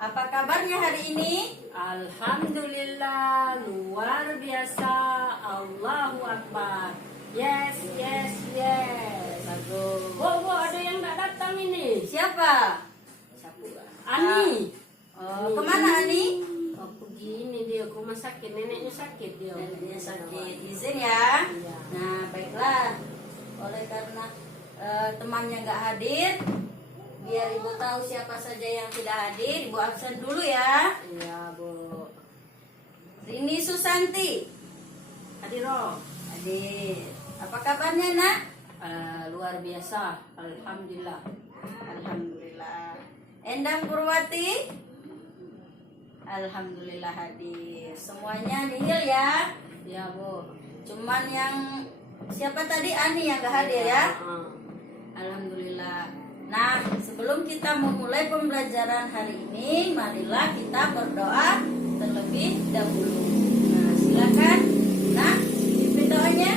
Apa kabarnya hari ini? Alhamdulillah, luar biasa. Allahu Akbar. Yes, yes, yes. Bagus. Bu, ada yang nggak datang ini. Siapa? Ani. Oh, kemana Ani? Oh, begini dia ke rumah sakit. Neneknya sakit dia. Neneknya sakit. Izin ya. Iya. Nah, baiklah. Oleh karena temannya nggak hadir, biar ibu tahu siapa saja yang tidak hadir, ibu absen dulu ya. Iya, Bu. Rini Susanti. Hadir, Roh. Hadir. Apa kabarnya nak? Luar biasa. Alhamdulillah. Alhamdulillah. Endang Purwati. Alhamdulillah hadir. Semuanya nihil ya. Iya, Bu. Cuman yang siapa tadi Ani yang gak hadir ya. Alhamdulillah. Nah, sebelum kita memulai pembelajaran hari ini, marilah kita berdoa terlebih dahulu. Nah, silakan. Nah, pimpin doanya.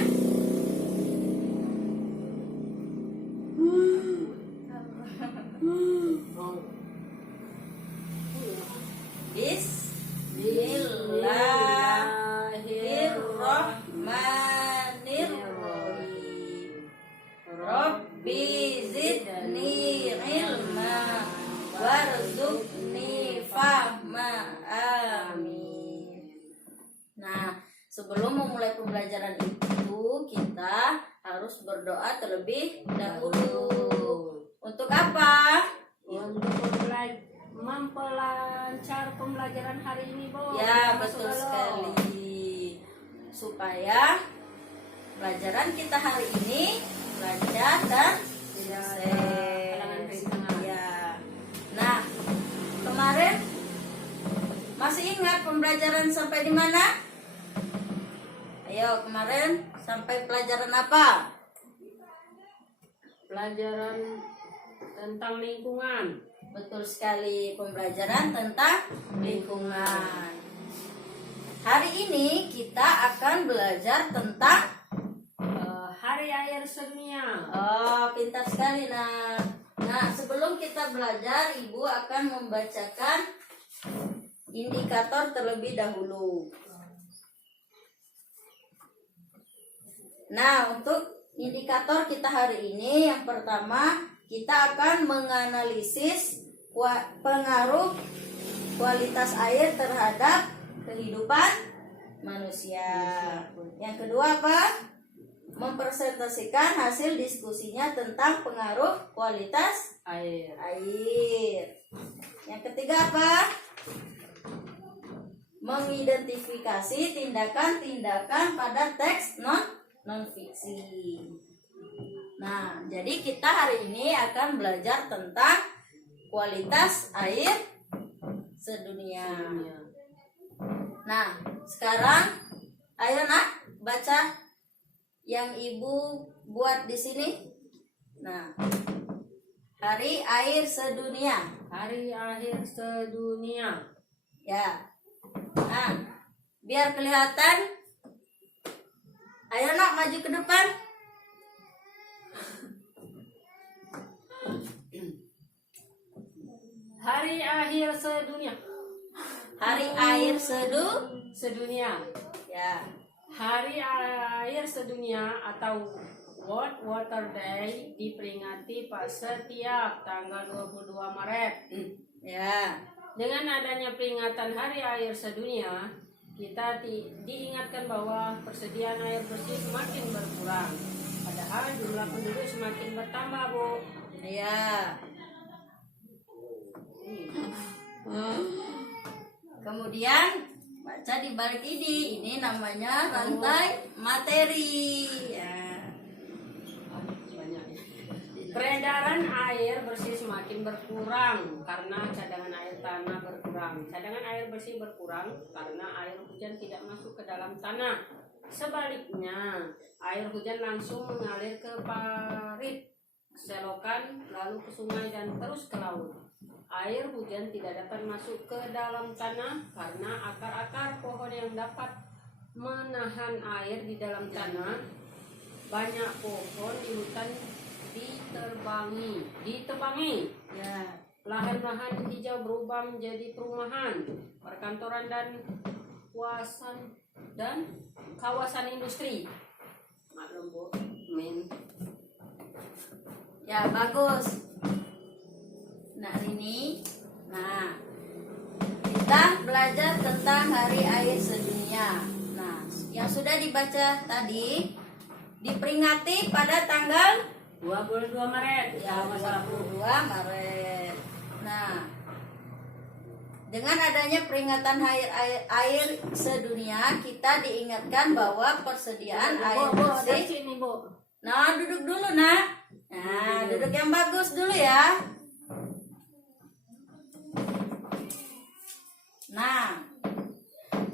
Bismillahirrahmanirrahim. Rabbi zidni ilma warzuqni fahma. Amin. Nah, sebelum memulai pembelajaran itu, kita harus berdoa terlebih dahulu. Untuk apa? Untuk memperlancar pembelajaran hari ini, Bu. Ya, Masuk betul dulu. sekali. Supaya pelajaran kita hari ini lancar dan Tidak ada sukses. halangan rintangan. Ya. Nah, kemarin masih ingat pembelajaran sampai di mana? Ayo, kemarin sampai pelajaran apa? Pelajaran tentang lingkungan. Betul sekali, pembelajaran tentang lingkungan. Hari ini kita akan belajar tentang Hari Air Sedunia. oh, pintar sekali nah. Nah, sebelum kita belajar, Ibu akan membacakan indikator terlebih dahulu. Nah, untuk indikator kita hari ini, yang pertama kita akan menganalisis pengaruh kualitas air terhadap kehidupan manusia. Yang kedua apa? Mempresentasikan hasil diskusinya tentang pengaruh kualitas Air. air. Yang ketiga apa? Mengidentifikasi tindakan-tindakan pada teks non-fiksi. Nah, jadi kita hari ini akan belajar tentang kualitas air sedunia. Nah, sekarang ayo nak baca yang ibu buat di sini. Nah, Hari Air Sedunia. Hari Air Sedunia. Ya. Nah, biar kelihatan. Ayo nak maju ke depan. Hari Air Sedunia. Hari Air Sedunia. Ya. Hari Air Sedunia atau World Water Day diperingati setiap tanggal 22 Maret. Ya. Dengan adanya peringatan Hari Air Sedunia, kita diingatkan bahwa persediaan air bersih semakin berkurang. Padahal jumlah penduduk semakin bertambah, Bu. Ya. Kemudian baca di balik ini namanya rantai materi. Ya. Peredaran air bersih semakin berkurang karena cadangan air tanah berkurang. Cadangan air bersih berkurang karena air hujan tidak masuk ke dalam tanah. Sebaliknya, air hujan langsung mengalir ke parit, selokan, lalu ke sungai dan terus ke laut. Air hujan tidak dapat masuk ke dalam tanah karena akar-akar pohon yang dapat menahan air di dalam tanah. Banyak pohon di hutan ditebangi. Ya. lahan-lahan hijau berubah menjadi perumahan, perkantoran dan kawasan industri. Maklum Bu, men. Ya bagus. Nah ini, nah kita belajar tentang Hari Air Sedunia. Nah, yang sudah dibaca tadi diperingati pada tanggal 22 Maret. ya, 22 Maret. Nah, dengan adanya peringatan air sedunia, kita diingatkan bahwa persediaan air bersih. Sini, Bu. Nah, duduk dulu, Nak. Nah, duduk yang bagus dulu ya. Nah,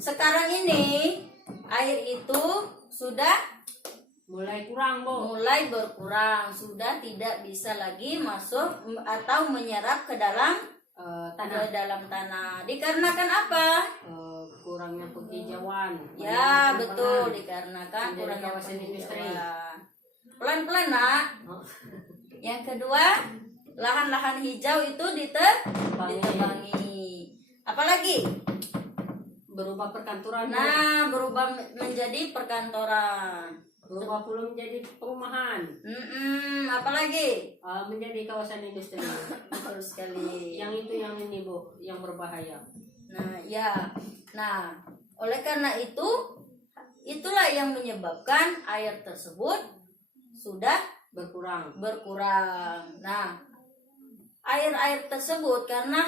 sekarang ini air itu sudah Mulai kurang, Bu. mulai berkurang, sudah tidak bisa lagi masuk atau menyerap ke dalam tanah. Dikarenakan apa? Kurangnya penghijauan. Ya, betul, dikarenakan Menjadi kurangnya kawasan industri. penghijauan. Pelan-pelan, Nak. Oh. Yang kedua, lahan-lahan hijau itu ditebangi. Apalagi? Berubah perkantoran. Bu. Nah, berubah menjadi perkantoran. Berubah pula menjadi perumahan. Apalagi? Menjadi kawasan industri. Betul sekali. Yang itu yang ini, Bu, yang berbahaya. Nah, ya. Nah, oleh karena itu, itulah yang menyebabkan air tersebut sudah Berkurang. Nah, air-air tersebut karena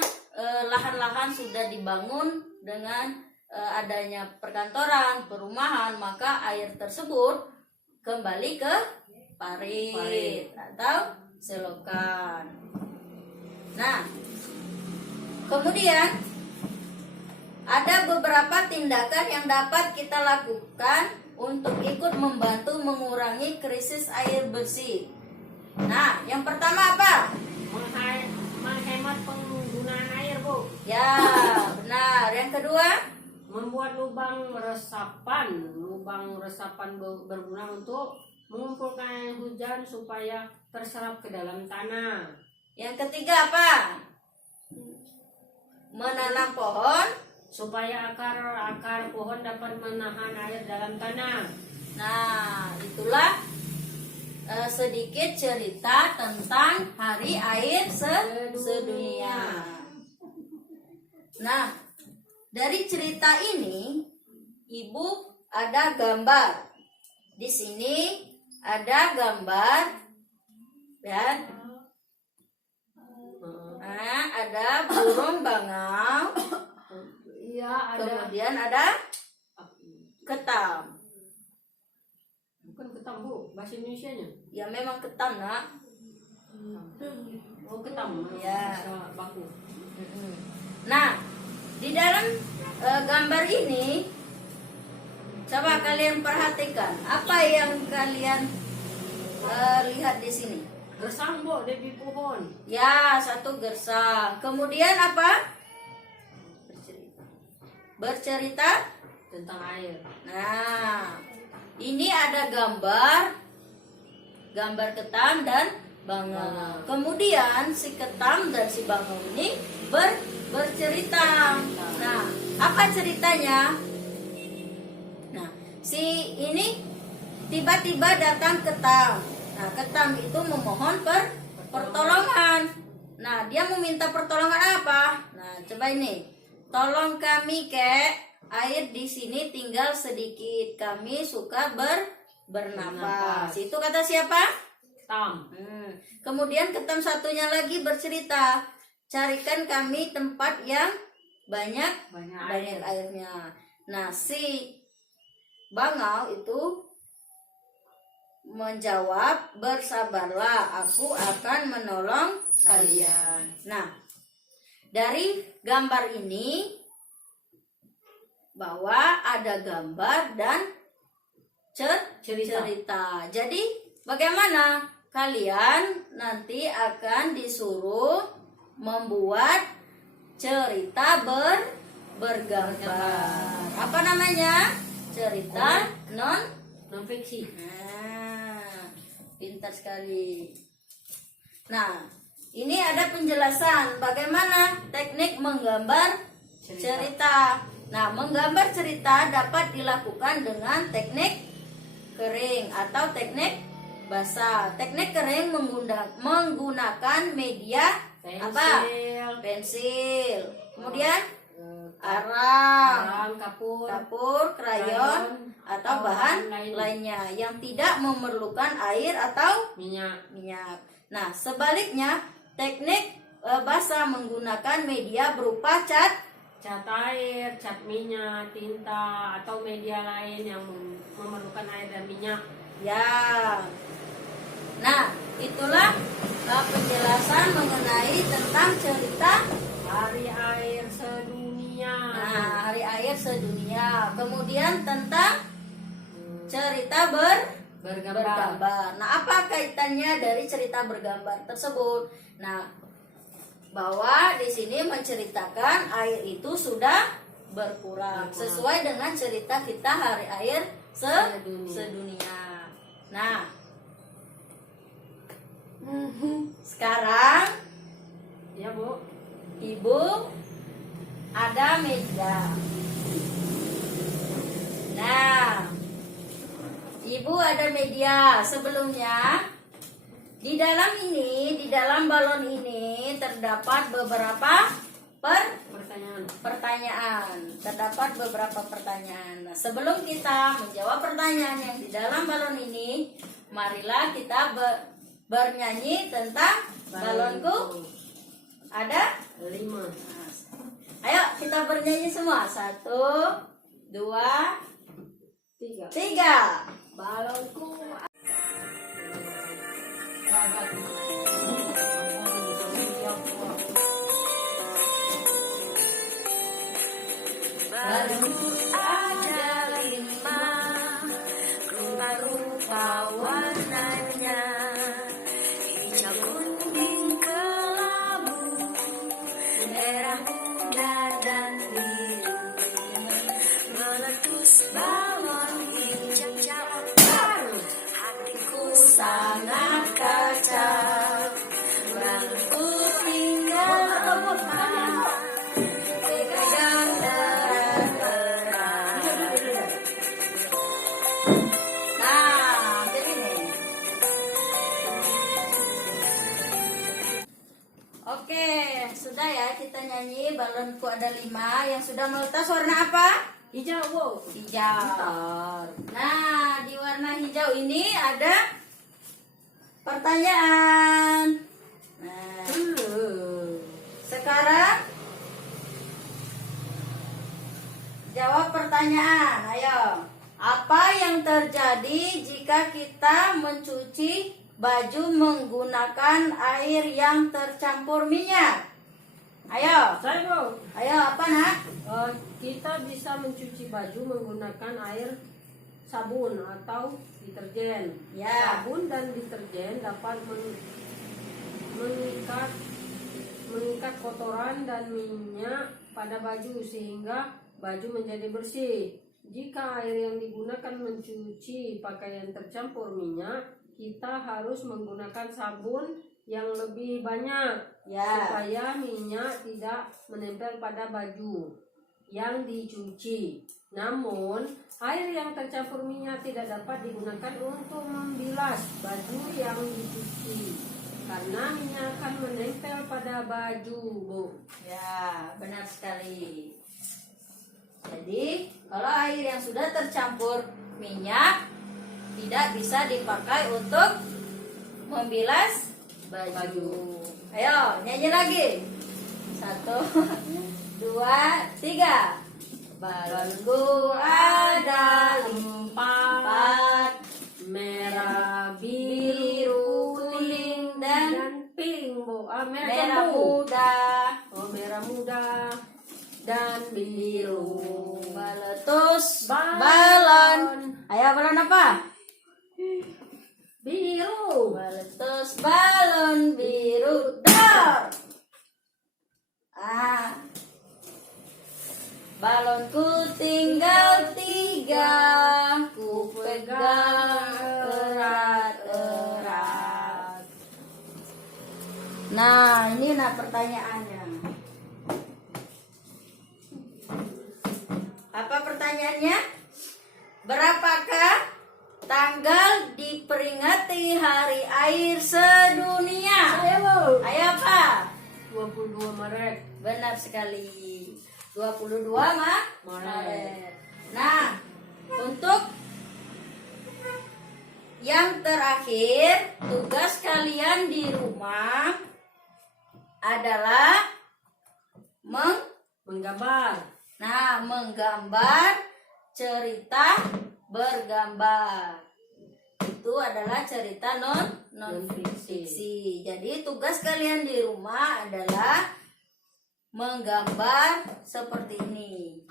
lahan-lahan sudah dibangun dengan adanya perkantoran, perumahan, maka air tersebut kembali ke parit atau selokan. Nah, kemudian ada beberapa tindakan yang dapat kita lakukan untuk ikut membantu mengurangi krisis air bersih. Nah, yang pertama apa? Menghemat penggunaan air, Bu. Ya, benar. Yang kedua? Membuat lubang resapan berguna untuk mengumpulkan air hujan supaya terserap ke dalam tanah. Yang ketiga apa? Menanam pohon Supaya akar pohon dapat menahan air dalam tanah. Nah, itulah sedikit cerita tentang Hari Air Sedunia. Nah, dari cerita ini, Ibu ada gambar. Di sini ada gambar, ya. Nah, ada burung bangau. Iya, ada. Kemudian ada ketam. Bukan ketam, Bu, bahasa Indonesianya. Ya memang ketam, Nak. Oh, ketam. Ya. Bahasa baku. Nah, di dalam gambar ini, coba kalian perhatikan apa yang kalian lihat di sini. Gersang, Bu, dari pohon. Ya, satu gersang. Kemudian apa? Bercerita Tentang air. Nah, ini ada gambar ketam dan bangau. Kemudian si ketam dan si bangau ini bercerita. Nah, apa ceritanya? Nah, si ini tiba-tiba datang ketam. Nah, ketam itu memohon pertolongan. Nah, dia meminta pertolongan apa? Nah, coba ini. Tolong kami, Kek. Air di sini tinggal sedikit. Kami suka bernapas. Itu kata siapa? Ketam. Kemudian ketam satunya lagi bercerita. Carikan kami tempat yang banyak airnya. Nah, si bangau itu menjawab, bersabarlah, aku akan menolong kalian. Nah, dari gambar ini bahwa ada gambar dan cerita. Jadi bagaimana kalian nanti akan disuruh membuat cerita bergambar. Apa namanya? Cerita non fiksi. Nah, pintar sekali. Nah, ini ada penjelasan bagaimana teknik menggambar cerita. Nah, menggambar cerita dapat dilakukan dengan teknik kering atau teknik basah. Teknik kering menggunakan media apa? Pensil. Kemudian arang, kapur, krayon, atau bahan lainnya yang tidak memerlukan air atau minyak. Nah, sebaliknya teknik basah menggunakan media berupa cat air, cat minyak, tinta, atau media lain yang memerlukan air dan minyak. ya. Nah, itulah penjelasan mengenai tentang cerita Hari Air Sedunia. Nah, Hari Air Sedunia. Kemudian tentang cerita bergambar. Nah, apa kaitannya dari cerita bergambar tersebut? Nah, bahwa di sini menceritakan air itu sudah berkurang sesuai dengan cerita kita Hari Air Sedunia. Nah, sekarang Ya, Bu. Ibu ada meja. Nah, Ibu ada media. Sebelumnya di dalam balon ini terdapat beberapa pertanyaan. Terdapat beberapa pertanyaan. Nah, sebelum kita menjawab pertanyaan yang di dalam balon ini, marilah kita bernyanyi tentang balonku ada 5. Ayo kita bernyanyi semua. 1, 2, 3. Balonku. Balonku ada 5, rupa-rupa warnanya, hijau, kuning, kelabu, merah muda dan biru. Meletus balon hijau baru, hatiku sangat kacau. Balonku tinggal 4, pegang terang-terang. Nah, begini. Oke, sudah ya kita nyanyi balonku ada 5. Yang sudah meletas warna apa? Hijau, Bu. Hijau. Nah, di warna hijau ini ada pertanyaan. Nah, sekarang jawab pertanyaan. Ayo. Apa yang terjadi jika kita mencuci baju menggunakan air yang tercampur minyak? Ayo. Saya, Bu. Ayo, apa nak? Kita bisa mencuci baju menggunakan air sabun atau deterjen. Ya. Sabun dan deterjen dapat mengikat kotoran dan minyak pada baju sehingga baju menjadi bersih. Jika air yang digunakan mencuci pakaian tercampur minyak, kita harus menggunakan sabun yang lebih banyak supaya minyak tidak menempel pada baju yang dicuci. Namun, air yang tercampur minyak tidak dapat digunakan untuk membilas baju yang dicuci karena minyak akan menempel pada baju, Bu. Ya, benar sekali. Jadi, kalau air yang sudah tercampur minyak tidak bisa dipakai untuk membilas baju. Ayo, nyanyi lagi. 1, 2, 3. Balonku ada 4, 4, merah, biru, kuning, dan pink, Bu. Merah jambu. muda, Merah muda dan biru. meletus balon. Ayo, balon apa? Biru. Meletus balon biru. Dor. Balonku tinggal 3, ku pegang erat-erat. Nah, ini pertanyaannya. Apa pertanyaannya? Berapakah tanggal diperingati Hari Air Sedunia? Ayo. Ayo apa? 22 Maret. Benar sekali. 22 Maret. Nah, untuk yang terakhir, tugas kalian di rumah adalah menggambar. Nah, menggambar cerita bergambar. Itu adalah cerita non fiksi. Jadi tugas kalian di rumah adalah menggambar seperti ini.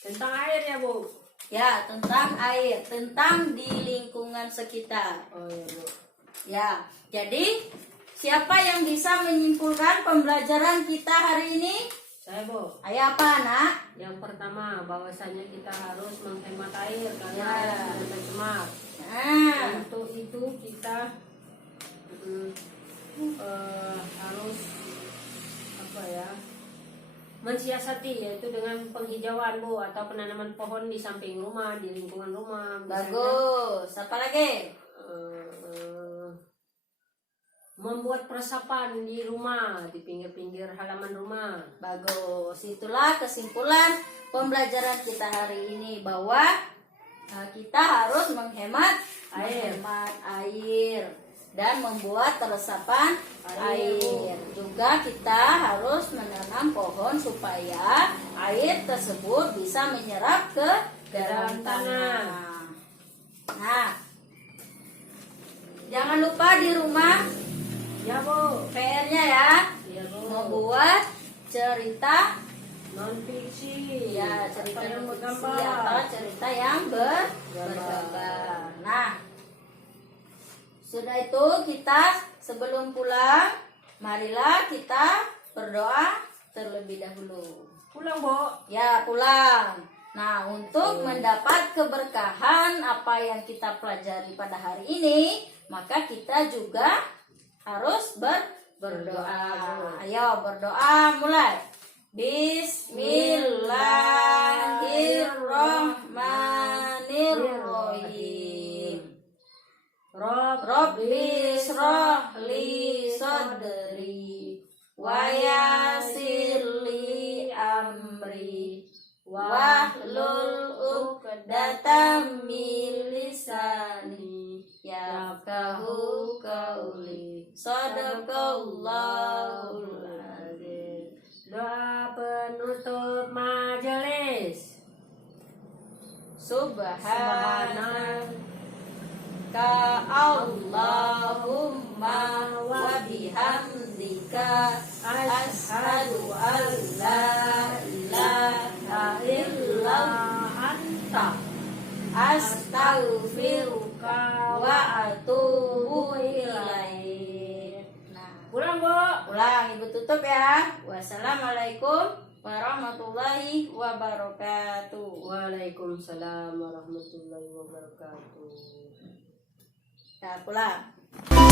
Tentang air ya, Bu? Ya, tentang air, tentang di lingkungan sekitar. Oh iya, Bu. Ya, jadi siapa yang bisa menyimpulkan pembelajaran kita hari ini? Saya, Bu. Ayo apa, Nak? Yang pertama, bahwasanya kita harus menghemat air karena Ya. air sudah tercemar. Nah, Untuk itu kita harus apa ya? Mensiasati, yaitu dengan penghijauan, Bu, atau penanaman pohon di samping rumah, di lingkungan rumah. Misalnya, bagus. Apa lagi? membuat peresapan di rumah, di pinggir-pinggir halaman rumah. Bagus. Itulah kesimpulan pembelajaran kita hari ini, bahwa kita harus menghemat air dan membuat resapan air. Juga kita harus menanam pohon supaya air tersebut bisa menyerap ke dalam tanah. Nah, jangan lupa di rumah Ya, Bu. PR-nya ya, Ya, Bu. membuat cerita Non fiksi. ya, cerita yang non-fiksi bergambar. atau cerita yang bergambar. Nah, sudah itu kita sebelum pulang, marilah kita berdoa terlebih dahulu. Pulang, Bu. Ya, pulang. Nah, untuk mendapat keberkahan apa yang kita pelajari pada hari ini, maka kita juga harus berdoa. Ayo berdoa, mulai. Bismillahirrahmanirrahim. Rabbi shrah li sadri wa yassir li amri wahlul 'uqdatam min lisani yafqahu qawli. Shadaqallahul azim. Doa penutup majelis. Subhanaka Allahumma wa bihamdika asyhadu an la ilaha illa anta astaghfiruka wa atubu ilaik. Nah, Pulang, Bu. ulang, Ibu tutup ya. Wassalamualaikum warahmatullahi wabarakatuh. Waalaikumsalam warahmatullahi wabarakatuh. Nah, pulang.